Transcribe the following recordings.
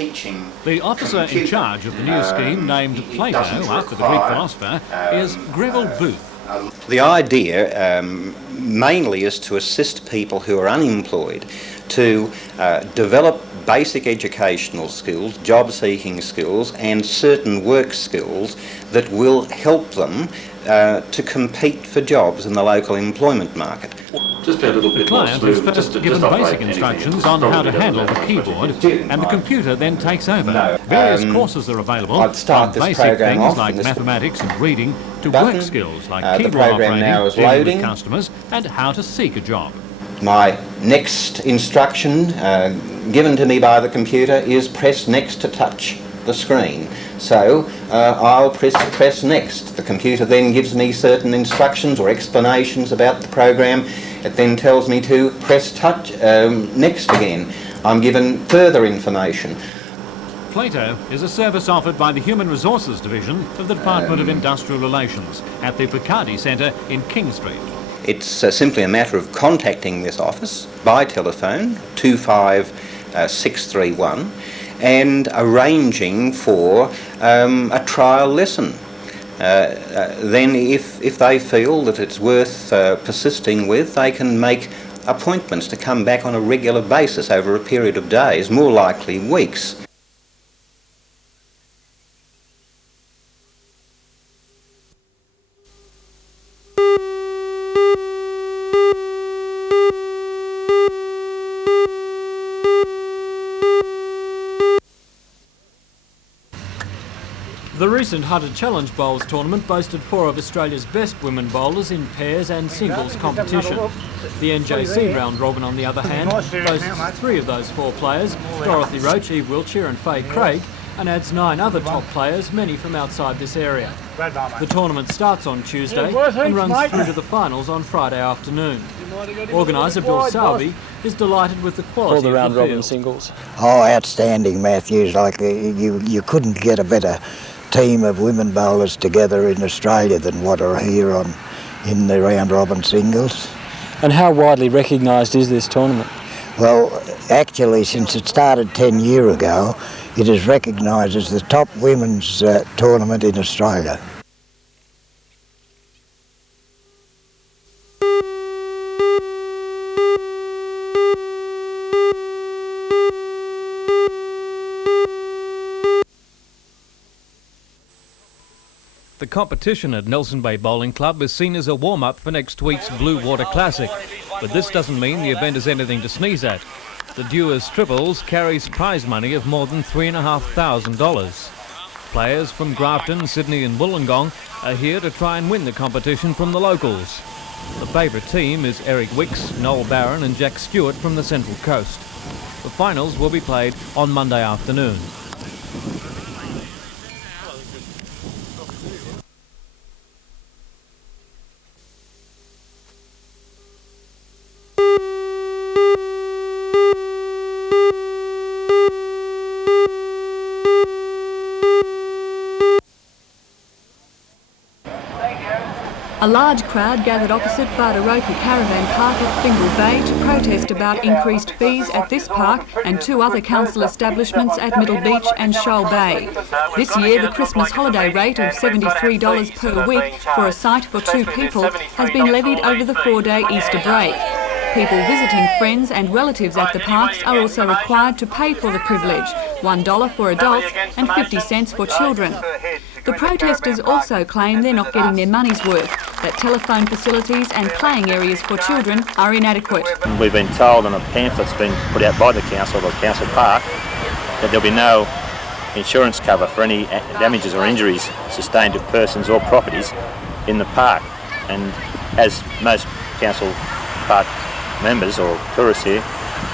teaching. The officer in charge of the new scheme, named PLATO, after the Greek philosopher, is Greville Booth. The idea mainly is to assist people who are unemployed to develop basic educational skills, job-seeking skills and certain work skills that will help them to compete for jobs in the local employment market. Just a little bit the client is first given basic instructions on how to handle the keyboard, and the computer then takes over. Various courses are available, from basic things like mathematics and reading to work skills like keyboard operating, dealing with customers, and how to seek a job. My next instruction given to me by the computer is press next to touch the screen. So I'll press next. The computer then gives me certain instructions or explanations about the program. It then tells me to press touch next again. I'm given further information. PLATO is a service offered by the Human Resources Division of the Department of Industrial Relations at the Picardy Centre in King Street. It's simply a matter of contacting this office by telephone, 25631, and arranging for a trial lesson. Then if they feel that it's worth persisting with, they can make appointments to come back on a regular basis over a period of days, more likely weeks. The recent Hunter Challenge Bowls tournament boasted 4 of Australia's best women bowlers in pairs and singles competition. The NJC Round Robin, on the other hand, boasts 3 of those 4 players, Dorothy Roach, Eve Wiltshire and Faye Craig, and adds 9 other top players, many from outside this area. The tournament starts on Tuesday and runs through to the finals on Friday afternoon. Organiser Bill Salby is delighted with the quality of the Round Robin field. singles. Oh, outstanding, Matthews. Like you couldn't get a better team of women bowlers together in Australia than what are here in the Round Robin singles. And how widely recognised is this tournament? Well, actually, since it started 10 years ago, it is recognised as the top women's tournament in Australia. The competition at Nelson Bay Bowling Club is seen as a warm-up for next week's Blue Water Classic, but this doesn't mean the event is anything to sneeze at. The Dewar's Triples carries prize money of more than $3,500. Players from Grafton, Sydney and Wollongong are here to try and win the competition from the locals. The favourite team is Eric Wicks, Noel Barron and Jack Stewart from the Central Coast. The finals will be played on Monday afternoon. A large crowd gathered opposite Bardaroka Caravan Park at Fingal Bay to protest about increased fees at this park and 2 other council establishments at Middle Beach and Shoal Bay. This year, the Christmas holiday rate of $73 per week for a site for 2 people has been levied over the 4-day Easter break. People visiting friends and relatives at the parks are also required to pay for the privilege, $1 for adults and 50 cents for children. The protesters also claim they're not getting their money's worth, that telephone facilities and playing areas for children are inadequate. We've been told, and a pamphlet's been put out by the council, the council park, that there'll be no insurance cover for any damages or injuries sustained to persons or properties in the park. And as most council park members or tourists here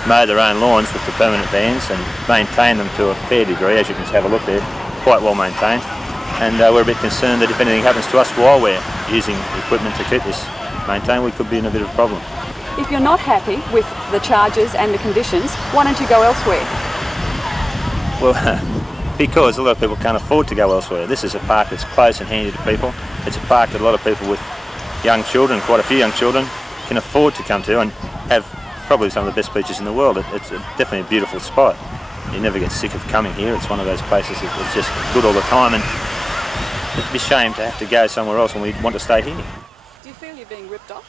mow their own lawns with the permanent vans and maintain them to a fair degree, as you can have a look there, quite well maintained. And we're a bit concerned that if anything happens to us while we're using equipment to keep this maintained, we could be in a bit of a problem. If you're not happy with the charges and the conditions, why don't you go elsewhere? Well, because a lot of people can't afford to go elsewhere. This is a park that's close and handy to people. It's a park that a lot of people with young children, quite a few young children, can afford to come to and have probably some of the best beaches in the world. It's definitely a beautiful spot. You never get sick of coming here. It's one of those places that's just good all the time, and it'd be a shame to have to go somewhere else when we want to stay here. Do you feel you're being ripped off?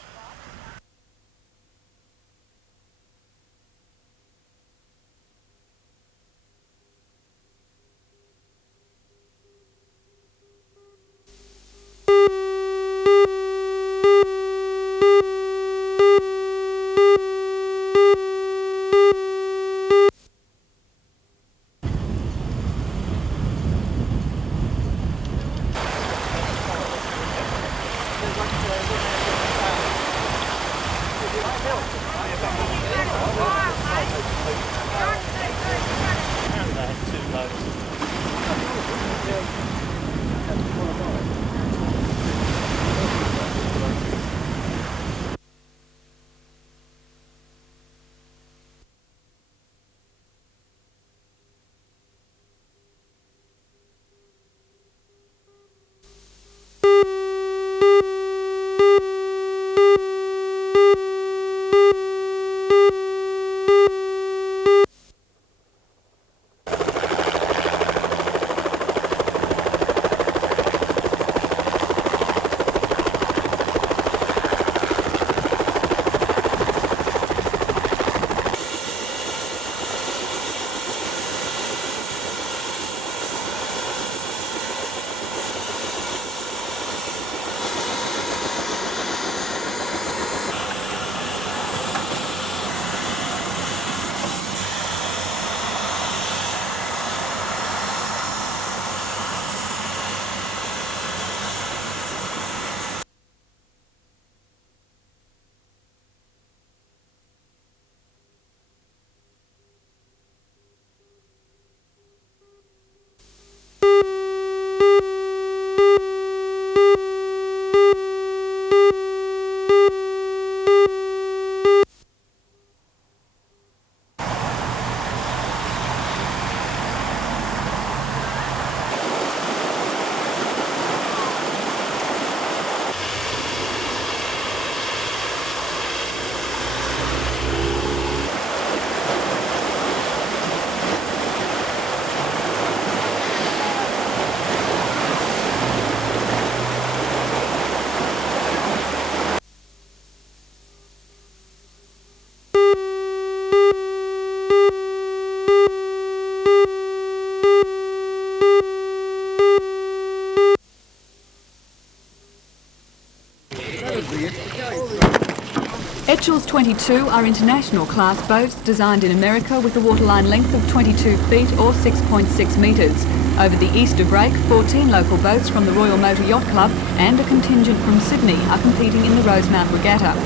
Etchells 22 are international class boats designed in America with a waterline length of 22 feet or 6.6 metres. Over the Easter break, 14 local boats from the Royal Motor Yacht Club and a contingent from Sydney are competing in the Rosemount Regatta.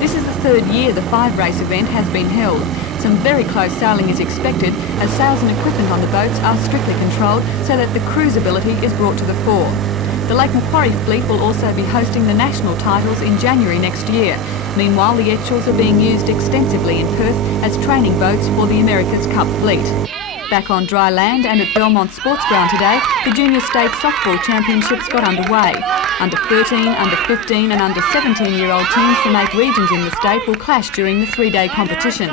This is the third year the 5-race event has been held. Some very close sailing is expected as sails and equipment on the boats are strictly controlled so that the cruisability is brought to the fore. The Lake Macquarie fleet will also be hosting the national titles in January next year. Meanwhile, the Etchells are being used extensively in Perth as training boats for the America's Cup fleet. Back on dry land and at Belmont Sports Ground today, the Junior State Softball Championships got underway. Under 13, under 15 and under 17-year-old teams from 8 regions in the state will clash during the 3-day competition.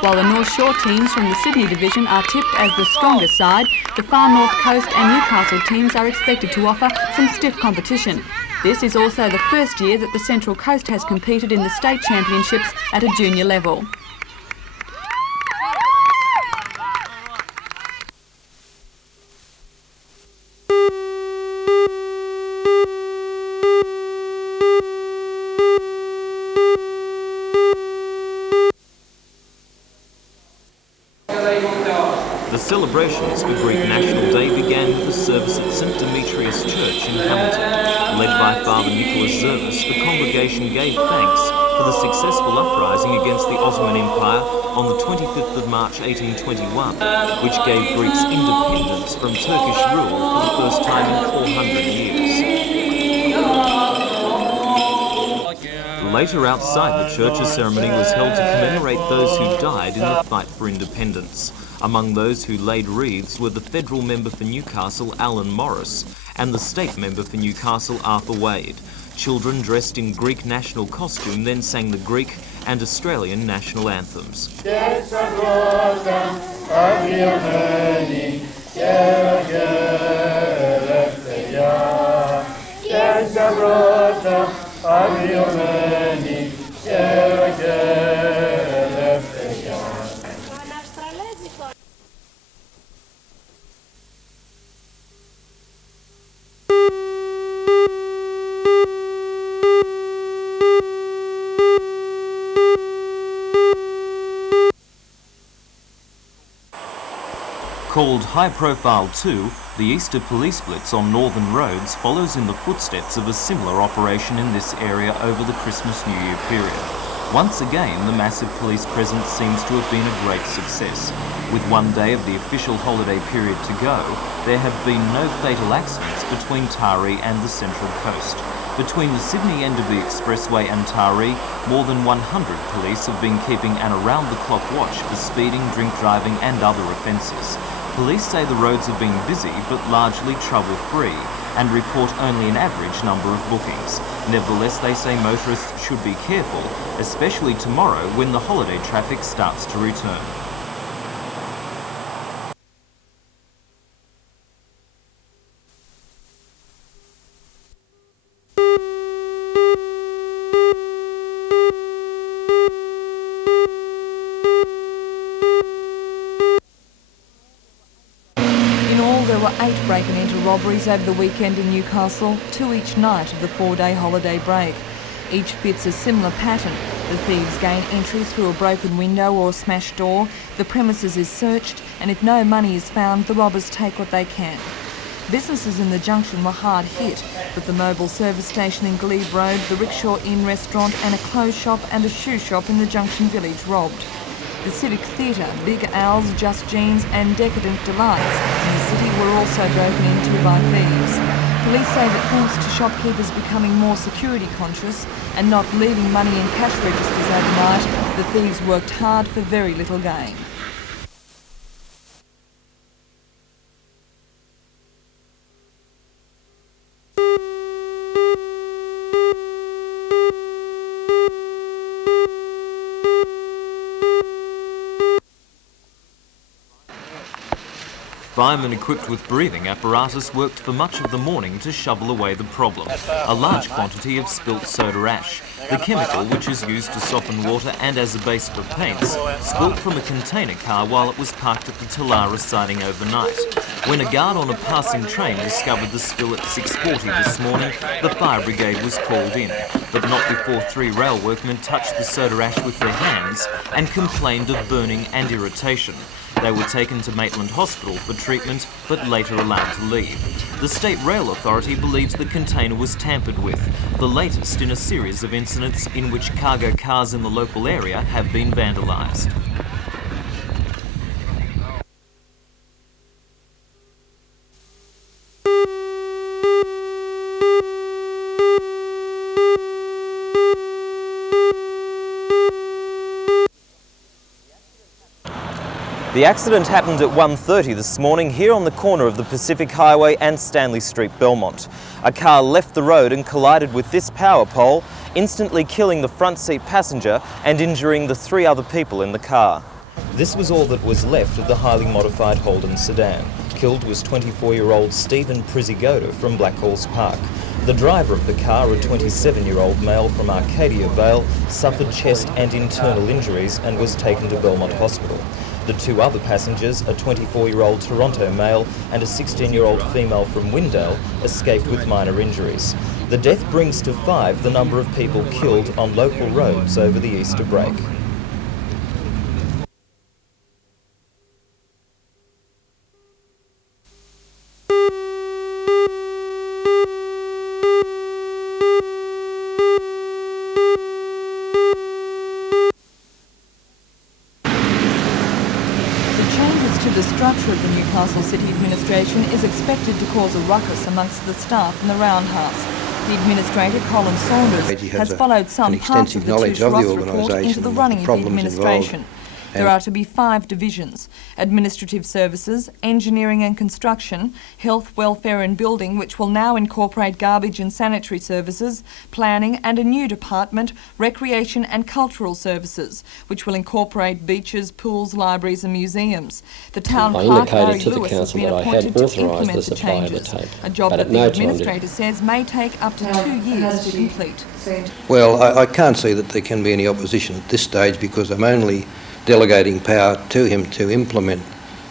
While the North Shore teams from the Sydney division are tipped as the strongest side, the Far North Coast and Newcastle teams are expected to offer some stiff competition. This is also the first year that the Central Coast has competed in the state championships at a junior level. The celebrations for Greek National Day began with a service at St Demetrius Church in Hamilton. Led by Father Nicholas Zervis, the congregation gave thanks for the successful uprising against the Ottoman Empire on the 25th of March 1821, which gave Greeks independence from Turkish rule for the first time in 400 years. Later outside the church, a ceremony was held to commemorate those who died in the fight for independence. Among those who laid wreaths were the federal member for Newcastle, Alan Morris, and the state member for Newcastle, Arthur Wade. Children dressed in Greek national costume then sang the Greek and Australian national anthems. Called High Profile 2, the Easter Police Blitz on northern roads follows in the footsteps of a similar operation in this area over the Christmas-New Year period. Once again, the massive police presence seems to have been a great success. With one day of the official holiday period to go, there have been no fatal accidents between Taree and the Central Coast. Between the Sydney end of the expressway and Taree, more than 100 police have been keeping an around-the-clock watch for speeding, drink driving and other offences. Police say the roads have been busy but largely trouble-free and report only an average number of bookings. Nevertheless, they say motorists should be careful, especially tomorrow when the holiday traffic starts to return. There were 8 break-and-enter robberies over the weekend in Newcastle, 2 each night of the 4-day holiday break. Each fits a similar pattern. The thieves gain entry through a broken window or a smashed door, the premises is searched, and if no money is found, the robbers take what they can. Businesses in the junction were hard hit, with the mobile service station in Glebe Road, the Rickshaw Inn restaurant and a clothes shop and a shoe shop in the junction village robbed. The Civic Theatre, Big Al's, Just Jeans and Decadent Delights in the city were also broken into by thieves. Police say that thanks to shopkeepers becoming more security conscious and not leaving money in cash registers overnight, the thieves worked hard for very little gain. Firemen equipped with breathing apparatus worked for much of the morning to shovel away the problem. A large quantity of spilt soda ash. The chemical, which is used to soften water and as a base for paints, spilt from a container car while it was parked at the Talarus siding overnight. When a guard on a passing train discovered the spill at 6:40 this morning, the fire brigade was called in, but not before 3 rail workmen touched the soda ash with their hands and complained of burning and irritation. They were taken to Maitland Hospital for treatment, but later allowed to leave. The State Rail Authority believes the container was tampered with, the latest in a series of incidents in which cargo cars in the local area have been vandalised. The accident happened at 1:30 this morning here on the corner of the Pacific Highway and Stanley Street, Belmont. A car left the road and collided with this power pole, instantly killing the front seat passenger and injuring the 3 other people in the car. This was all that was left of the highly modified Holden sedan. Killed was 24-year-old Stephen Prizzigoda from Blackhall's Park. The driver of the car, a 27-year-old male from Arcadia Vale, suffered chest and internal injuries and was taken to Belmont Hospital. The 2 other passengers, a 24-year-old Toronto male and a 16-year-old female from Windale, escaped with minor injuries. The death brings to 5 the number of people killed on local roads over the Easter break. The structure of the Newcastle City Administration is expected to cause a ruckus amongst the staff in the Roundhouse. The Administrator, Colin Saunders, has followed some parts of the Tish Ross report into the running of the administration. There are to be 5 divisions: Administrative Services, Engineering and Construction, Health, Welfare and Building, which will now incorporate Garbage and Sanitary Services, Planning, and a new department, Recreation and Cultural Services, which will incorporate beaches, pools, libraries and museums. The town clerk, Larry Lewis, has been appointed to implement the changes, a job that the administrator says may take up to 2 years to complete. Well, I can't see that there can be any opposition at this stage, because I'm only delegating power to him to implement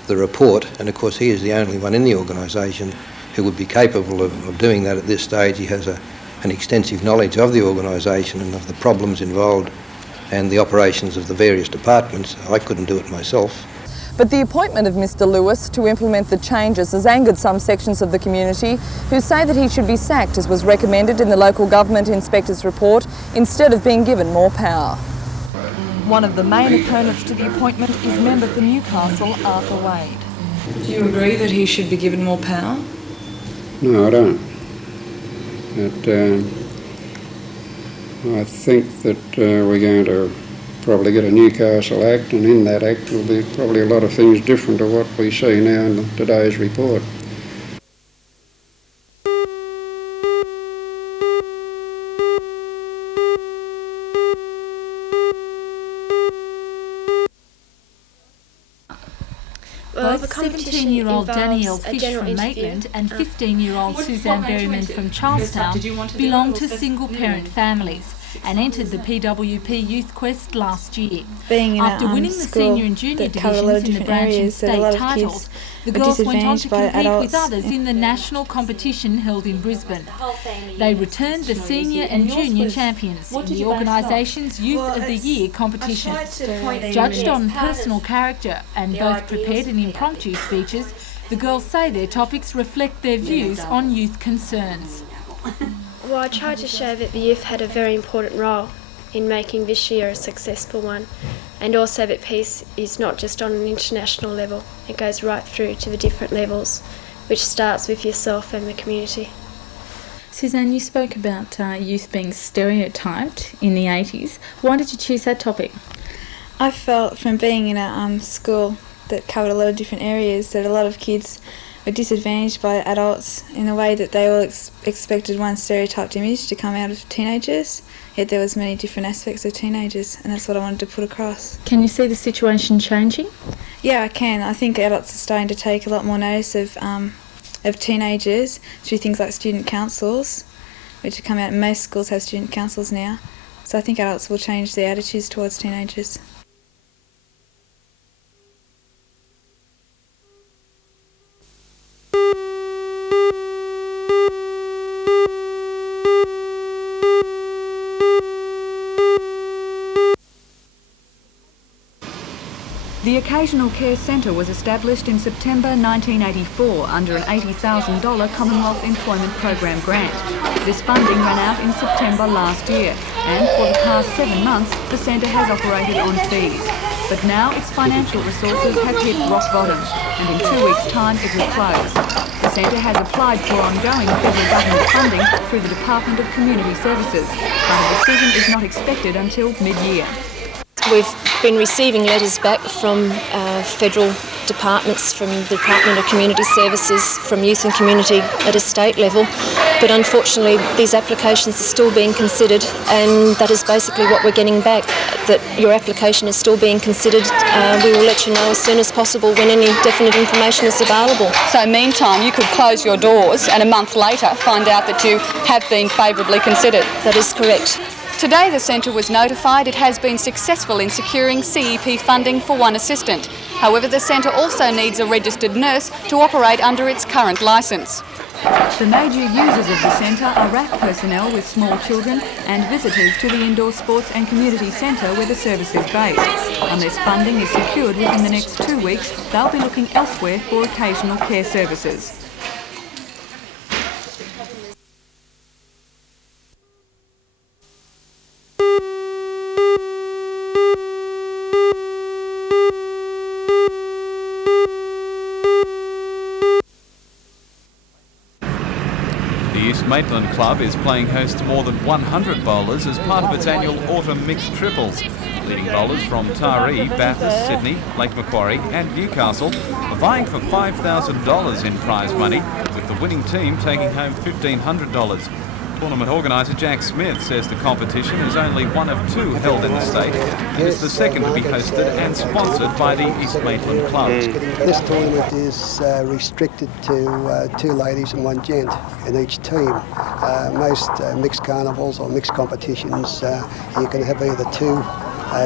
the report, and of course he is the only one in the organisation who would be capable of doing that at this stage. He has an extensive knowledge of the organisation and of the problems involved and the operations of the various departments. I couldn't do it myself. But the appointment of Mr Lewis to implement the changes has angered some sections of the community who say that he should be sacked, as was recommended in the local government inspector's report, instead of being given more power. One of the main opponents to the appointment is member for Newcastle, Arthur Wade. Do you agree that he should be given more power? No, I don't. I think that we're going to probably get a Newcastle Act, and in that Act will be probably a lot of things different to what we see now in today's report. Both 17-year-old Danielle Fish from Maitland and 15-year-old Suzanne Berryman from Charlestown belong to single-parent families and entered the PWP Youth Quest last year. After winning the senior and junior divisions in the branch and state titles, the girls went on to compete with others in the national competition held in Brisbane. They returned the senior and junior champions in the organisation's Youth of the Year competition. Judged on personal character and both prepared and impromptu speeches, the girls say their topics reflect their views on youth concerns. Well, I tried to show that the youth had a very important role in making this year a successful one, and also that peace is not just on an international level, it goes right through to the different levels, which starts with yourself and the community. Suzanne, you spoke about youth being stereotyped in the 80s. Why did you choose that topic? I felt from being in a school that covered a lot of different areas that a lot of kids were disadvantaged by adults in a way that they all expected one stereotyped image to come out of teenagers, yet there was many different aspects of teenagers, and that's what I wanted to put across. Can you see the situation changing? Yeah, I can. I think adults are starting to take a lot more notice of teenagers through things like student councils, which have come out, and most schools have student councils now. So I think adults will change their attitudes towards teenagers. The Occasional Care Centre was established in September 1984 under an $80,000 Commonwealth Employment Program grant. This funding ran out in September last year, and for the past 7 months the centre has operated on fees. But now its financial resources have hit rock bottom, and in 2 weeks' time it will close. The centre has applied for ongoing federal government funding through the Department of Community Services, but a decision is not expected until mid-year. We've been receiving letters back from federal departments, from the Department of Community Services, from Youth and Community at a state level, but unfortunately these applications are still being considered, and that is basically what we're getting back, that your application is still being considered. We will let you know as soon as possible when any definite information is available. So meantime, you could close your doors and a month later find out that you have been favourably considered. That is correct. Today the centre was notified it has been successful in securing CEP funding for one assistant. However, the centre also needs a registered nurse to operate under its current licence. The major users of the centre are RAF personnel with small children and visitors to the Indoor Sports and Community Centre where the service is based. Unless funding is secured within the next 2 weeks, they'll be looking elsewhere for occasional care services. Maitland Club is playing host to more than 100 bowlers as part of its annual Autumn Mixed Triples. Leading bowlers from Taree, Bathurst, Sydney, Lake Macquarie and Newcastle are vying for $5,000 in prize money, with the winning team taking home $1,500. Tournament organiser Jack Smith says the competition is only one of two held in the state and is the second to be hosted and sponsored by the East Maitland Club. This tournament is restricted to 2 ladies and 1 gent in each team. Most mixed carnivals or mixed competitions, you can have either 2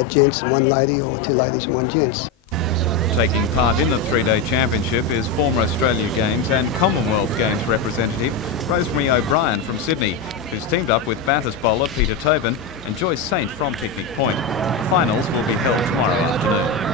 gents and 1 lady or 2 ladies and 1 gents. Taking part in the 3-day championship is former Australia Games and Commonwealth Games representative Rosemary O'Brien from Sydney, who's teamed up with Bathurst bowler Peter Tobin and Joyce Saint from Picnic Point. The finals will be held tomorrow afternoon.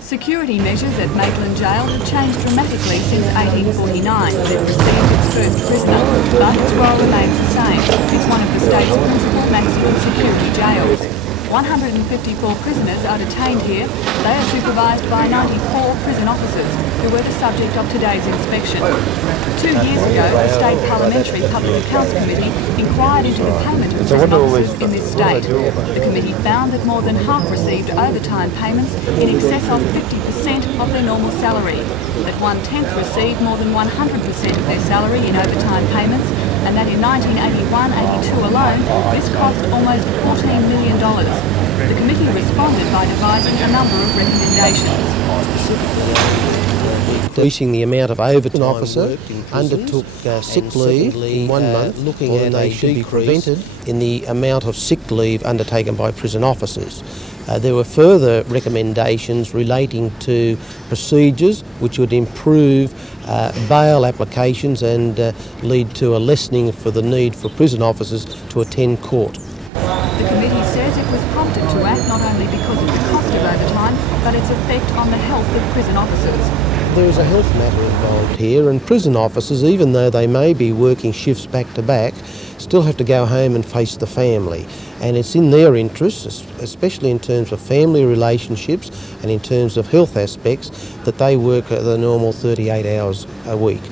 Security measures at Maitland Jail have changed dramatically since 1849, when it received its first prisoner, but its role remains the same. It's one of the state's principal maximum security jails. 154 prisoners are detained here. They are supervised by 94 prison officers, who were the subject of today's inspection. 2 years ago, the State Parliamentary Public Accounts Committee inquired into the payment of prison officers in this state. The committee found that more than half received overtime payments in excess of 50% of their normal salary, that 1/10 received more than 100% of their salary in overtime payments, and that in 1981-82 alone, this cost almost $14 million. The committee responded by devising a number of recommendations. Increasing the amount of overtime officer undertook sick leave in 1 month, looking at they should be prevented in the amount of sick leave undertaken by prison officers. There were further recommendations relating to procedures which would improve bail applications and lead to a lessening for the need for prison officers to attend court. The committee says it was prompted to act not only because of the cost of overtime, but its effect on the health of prison officers. There is a health matter involved here, and prison officers, even though they may be working shifts back to back, still have to go home and face the family. And it's in their interests, especially in terms of family relationships and in terms of health aspects, that they work at the normal 38 hours a week.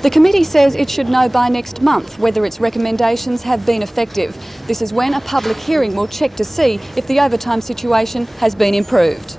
The committee says it should know by next month whether its recommendations have been effective. This is when a public hearing will check to see if the overtime situation has been improved.